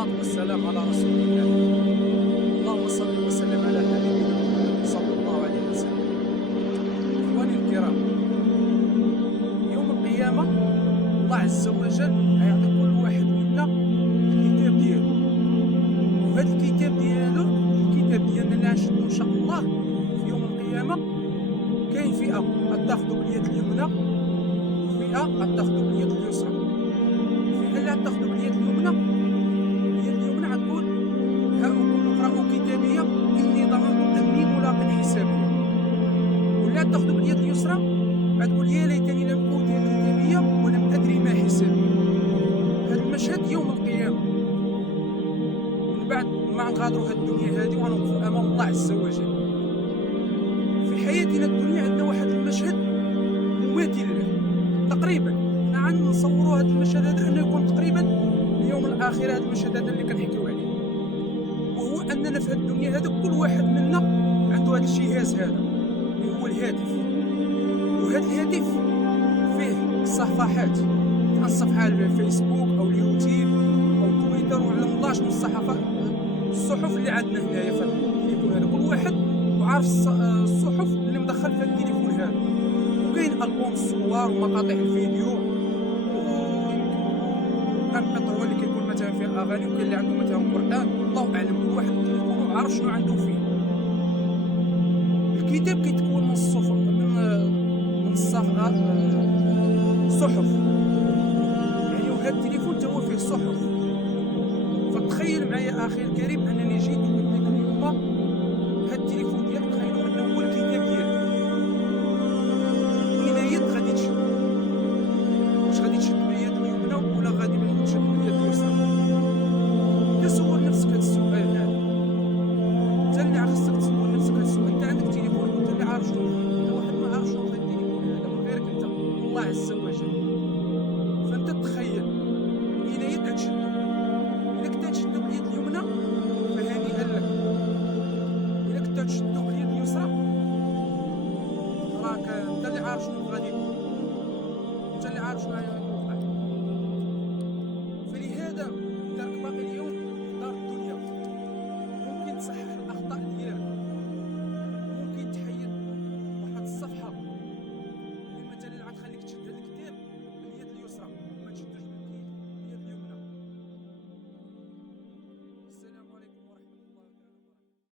والصلاة والسلام على رسول الله. اللهم صل وسلم على حبيبنا محمد صلى الله عليه وسلم. إخواني الكرام، يوم القيامة الله عز وجل غيعطي كل واحد منا الكتاب ديالو، وهذا الكتاب ديالنا اللي غنشدو إن شاء الله في يوم القيامة. كاين فئة غتاخدو باليد اليمنى وفئة غتاخدو باليد اليسرى. الفئة اللي غتاخدو باليد اليمنى غتقول: هاؤكم اقرأوا كتابية إني ظننت أني ملاق حسابية. واللي غتاخدو باليد اليسرى غتقول: يا ليتني لم أوتي كتابية ولم أدري ما حسابية. هذا المشهد يوم القيامة، من بعد ما نغادروا هذه الدنيا هذه ونوقفوا أمام الله عز وجل. في حياتنا الدنيا عندنا واحد المشهد مماثل له تقريبا، غنصوروا هذا المشهد هذا انه يكون تقريبا اليوم الاخر. هذا المشهد هذا اللي كنحكيو عليه، وهو اننا في هذه الدنيا هذا كل واحد منا عنده هذا الجهاز هذا اللي هو الهاتف. وهذا الهاتف فيه صفحات، الصفحه الفيسبوك او اليوتيوب او تويتر، وعلم الله شنو الصحف اللي عندنا هنايا في التليفون هذا. كل واحد وعارف الصحف اللي مدخل في التليفون هذا. وكاين البوم الصور ومقاطع الفيديو MP3 اللي كيكون مثلا فيه اغاني، وكاين اللي عنده مثلا قران. الله اعلم، كل واحد التليفون عارف شنو عنده فيه. الكتاب كيتكون من الصفر، من الصفحات صحف يعني، وهذا التليفون تا هو فيه صحف. فتخيل معايا اخي الكريم انني جيت وقلت لك اليوم هذا التليفون ديالك تخيلوا انه هو الكتاب ديالك. اين يد غادي تشد؟ واش غادي تشد باليد اليمنى ولا غادي تشد باليد اليسرى؟ تسول نفسك هذا السؤال هذا. انت اللي خاصك تسول نفسك هذا السؤال. انت عندك تليفون وانت اللي عارف شنو فيه. انت واحد ما عارف شنو فيه التليفون هذا من غيرك انت، الله عز وجل. فانت تخيل اين يد غتشدو. الا كنت تشدو باليد اليمنى فهنيئا لك. الا كنت تشدو باليد اليسرى راك انت اللي عارف شنو غادي يكون، انت اللي عارف شنو